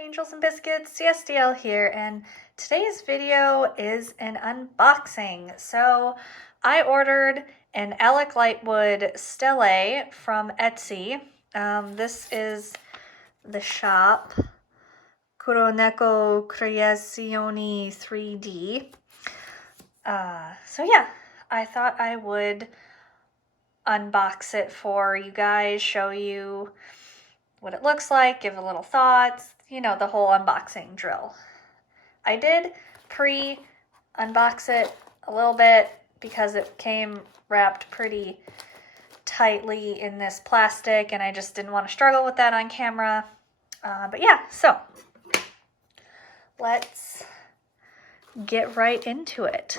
Angels and Biscuits, Stele here, and today's video is an unboxing. So I ordered an Alec Lightwood Stele from Etsy. This is the shop, Kuroneko Creazioni 3D. So yeah, I thought I would unbox it for you guys, show you what it looks like, give a little thoughts, you know, the whole unboxing drill. I did pre-unbox it a little bit because it came wrapped pretty tightly in this plastic and I just didn't want to struggle with that on camera. But yeah, so let's get right into it.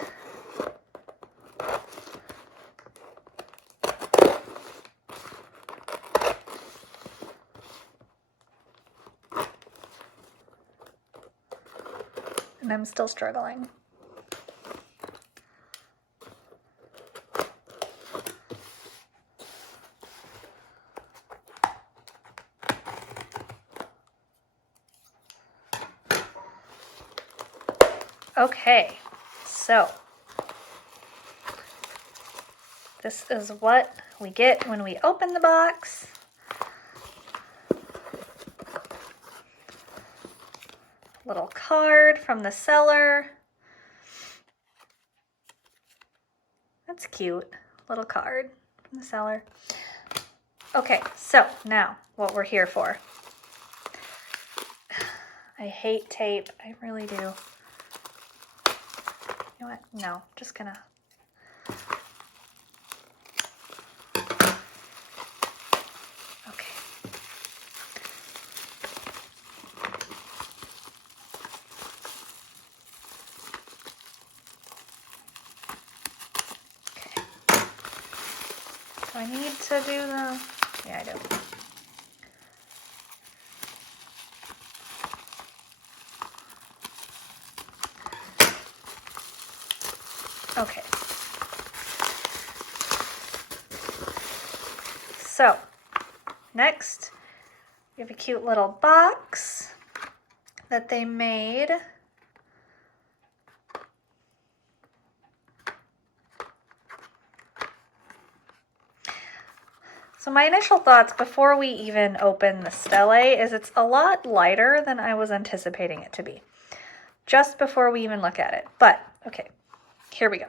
And I'm still struggling. Okay, so this is what we get when we open the box. Little card from the seller. That's cute. Little card from the seller. Okay, so now what we're here for. I hate tape. I really do. You know what? No, just gonna. Okay. Do I need to do the... Yeah, I do. Okay. So, next, we have a cute little box that they made. So my initial thoughts before we even open the Stele is it's a lot lighter than I was anticipating it to be. Just before we even look at it. But, okay, here we go.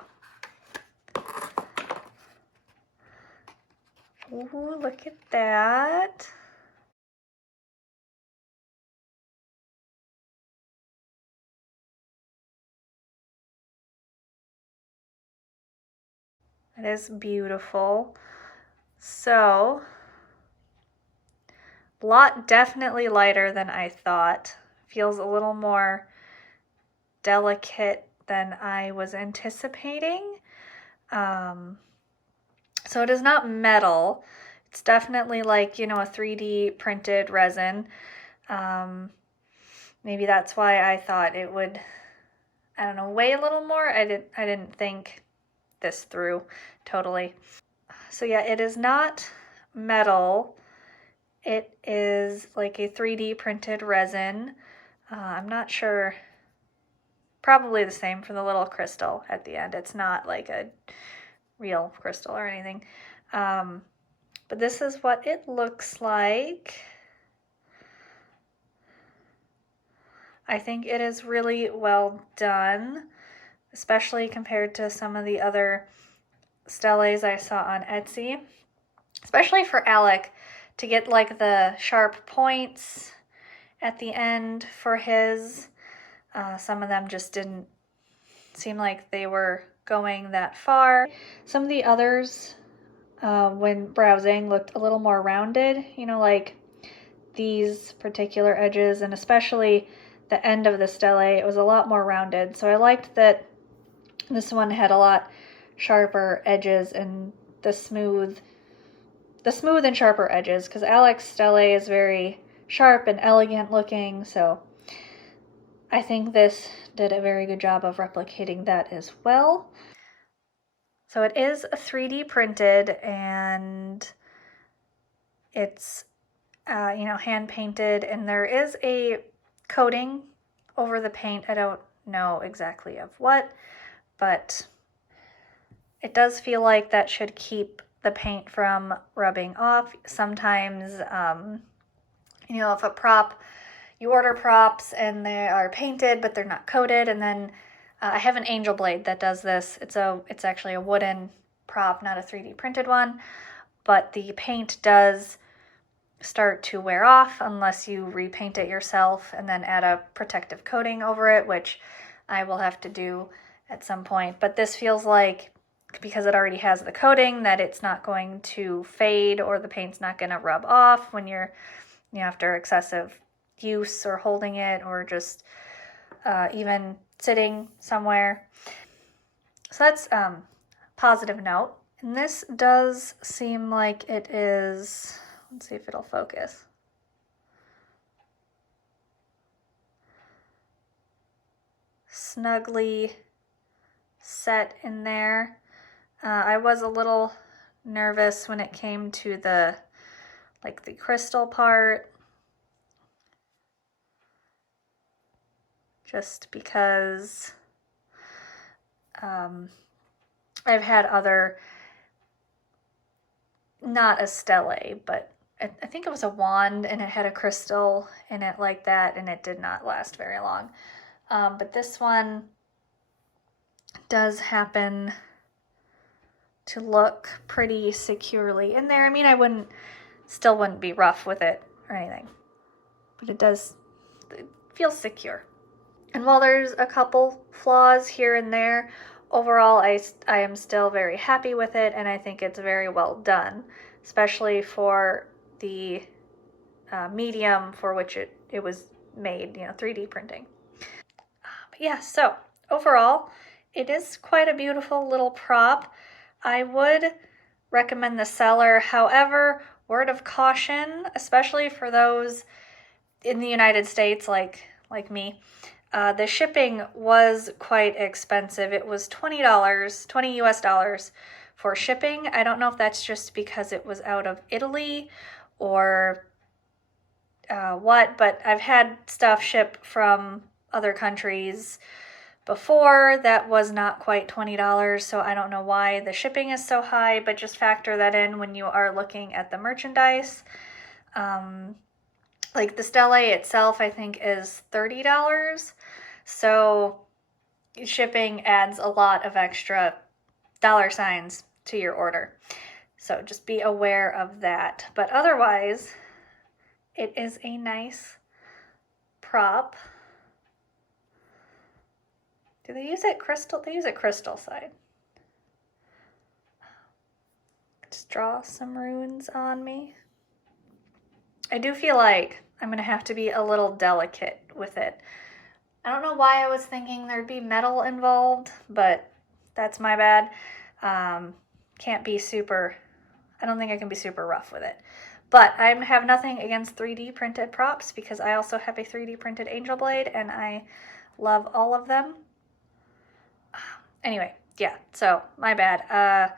Ooh, look at that. It is beautiful. So, a lot definitely lighter than I thought. Feels a little more delicate than I was anticipating. So it is not metal. It's definitely like, you know, a 3D printed resin. Maybe that's why I thought it would, I don't know, weigh a little more. I didn't think this through totally. So yeah, it is not metal. It is like a 3D printed resin. I'm not sure. Probably the same for the little crystal at the end. It's not like a real crystal or anything. But this is what it looks like. I think it is really well done, especially compared to some of the other Steles I saw on Etsy. Especially for Alec, to get like the sharp points at the end for his. Some of them just didn't seem like they were going that far. Some of the others, when browsing, looked a little more rounded, you know, like these particular edges, and especially the end of the Stele, it was a lot more rounded. So I liked that this one had a lot sharper edges and the smooth and sharper edges, because Alec's Stele is very sharp and elegant looking, so I think this did a very good job of replicating that as well. So it is 3D printed and it's, you know, hand painted, and there is a coating over the paint. I don't know exactly of what, but it does feel like that should keep the paint from rubbing off. Sometimes, you know, if a prop, you order props and they are painted but they're not coated, and then I have an Angel Blade that does this. It's actually a wooden prop, not a 3D printed one, but the paint does start to wear off unless you repaint it yourself and then add a protective coating over it, which I will have to do at some point. But this feels like, because it already has the coating, that it's not going to fade or the paint's not going to rub off when you're, you know, after excessive use or holding it or just even sitting somewhere. So that's positive note. And this does seem like it is, let's see if it'll focus. Snugly set in there. I was a little nervous when it came to the crystal part, just because I've had other, not a Stele, but I think it was a wand and it had a crystal in it like that, and it did not last very long. But this one does happen to look pretty securely in there. I mean, I still wouldn't be rough with it or anything, but it feels secure. And while there's a couple flaws here and there, overall I am still very happy with it, and I think it's very well done, especially for the medium for which it was made, you know, 3D printing. But yeah, so overall, it is quite a beautiful little prop. I would recommend the seller. However, word of caution, especially for those in the United States like me, the shipping was quite expensive. It was $20, 20 US dollars for shipping. I don't know if that's just because it was out of Italy or what, but I've had stuff shipped from other countries before that was not quite $20, so I don't know why the shipping is so high, but just factor that in when you are looking at the merchandise. Like the Stele itself, I think, is $30, so shipping adds a lot of extra dollar signs to your order. So just be aware of that. But otherwise, it is a nice prop. Do they use it crystal? They use it crystal side. Just draw some runes on me. I do feel like I'm going to have to be a little delicate with it. I don't know why I was thinking there'd be metal involved, but that's my bad. Can't be super, I don't think I can be super rough with it. But I have nothing against 3D printed props, because I also have a 3D printed Angel Blade and I love all of them. Anyway, yeah, so my bad.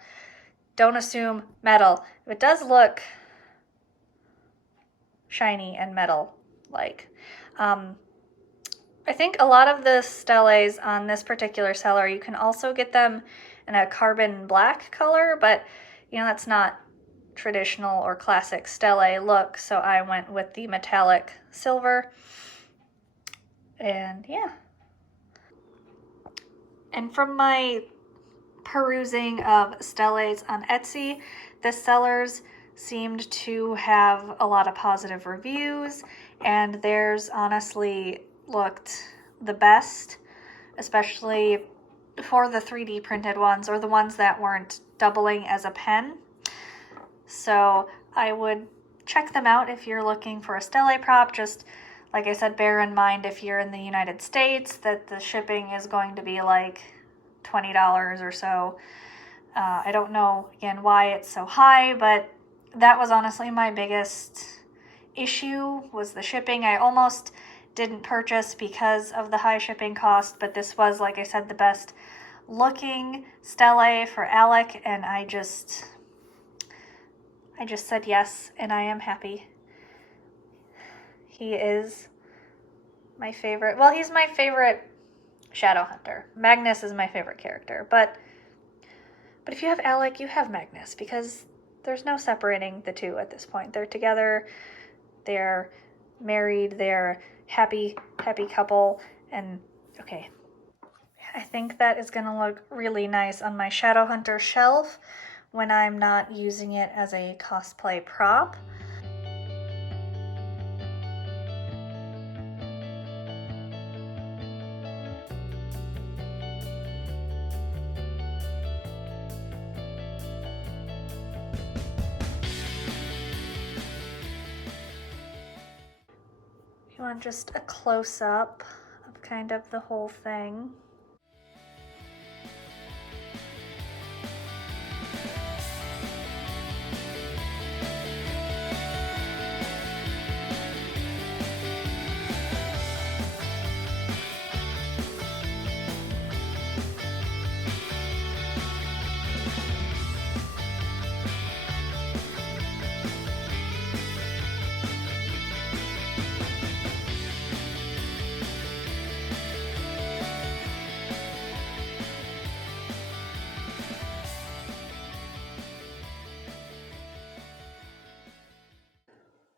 Don't assume metal. It does look shiny and metal-like. I think a lot of the Steles on this particular seller, you can also get them in a carbon black color, but you know, that's not traditional or classic Stele look, so I went with the metallic silver. And yeah. And from my perusing of Steles on Etsy, the sellers seemed to have a lot of positive reviews, and theirs honestly looked the best, especially for the 3D printed ones, or the ones that weren't doubling as a pen. So I would check them out if you're looking for a Stele prop. Just like I said, bear in mind if you're in the United States that the shipping is going to be like $20 or so. I don't know, again, why it's so high, but that was honestly my biggest issue, was the shipping. I almost didn't purchase because of the high shipping cost, but this was, like I said, the best looking Stele for Alec, and I just said yes, and I am happy. He is my favorite. Well, he's my favorite Shadowhunter. Magnus is my favorite character, but if you have Alec, you have Magnus, because there's no separating the two at this point. They're together, they're married, they're happy couple, and okay. I think that is going to look really nice on my Shadowhunter shelf when I'm not using it as a cosplay prop. You want just a close-up of kind of the whole thing.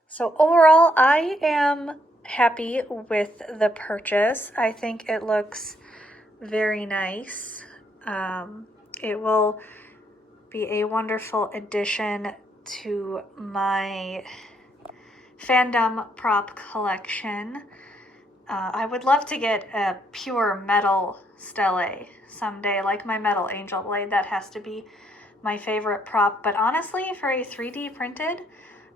So overall, I am happy with the purchase. I think it looks very nice. It will be a wonderful addition to my fandom prop collection. I would love to get a pure metal Stele someday, like my metal Angel Blade. That has to be my favorite prop. But honestly, for a 3D printed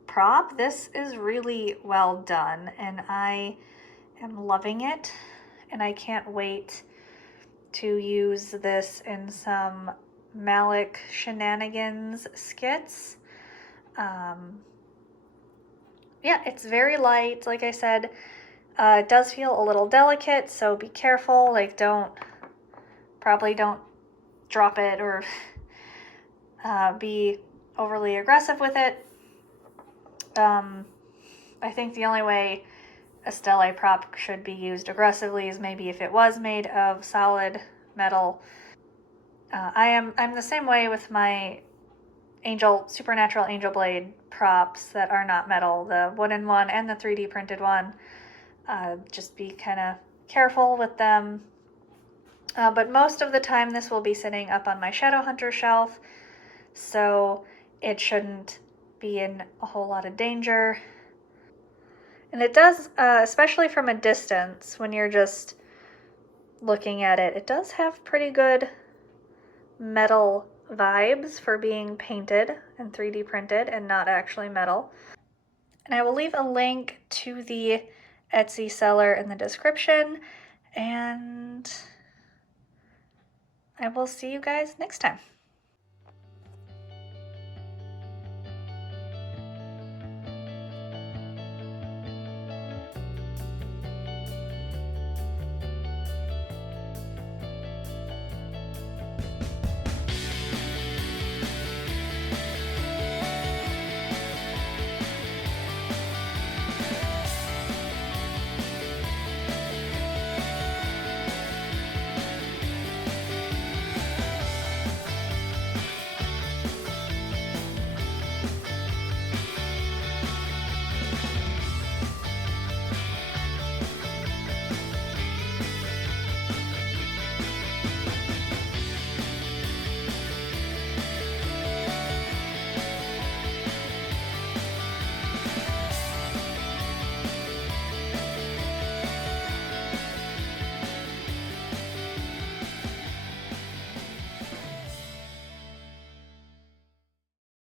prop, this is really well done, and I am loving it, and I can't wait to use this in some Alec Shenanigans skits. Yeah, it's very light, like I said. It does feel a little delicate, so be careful. Like, probably don't drop it or be overly aggressive with it. I think the only way a Stele prop should be used aggressively is maybe if it was made of solid metal. I'm the same way with my Supernatural Angel Blade props that are not metal, the wooden one and the 3D printed one. Just be kind of careful with them. But most of the time this will be sitting up on my Shadowhunter shelf, so it shouldn't be in a whole lot of danger. And it does, especially from a distance, when you're just looking at it, it does have pretty good metal vibes for being painted and 3D printed and not actually metal. And I will leave a link to the Etsy seller in the description, and I will see you guys next time.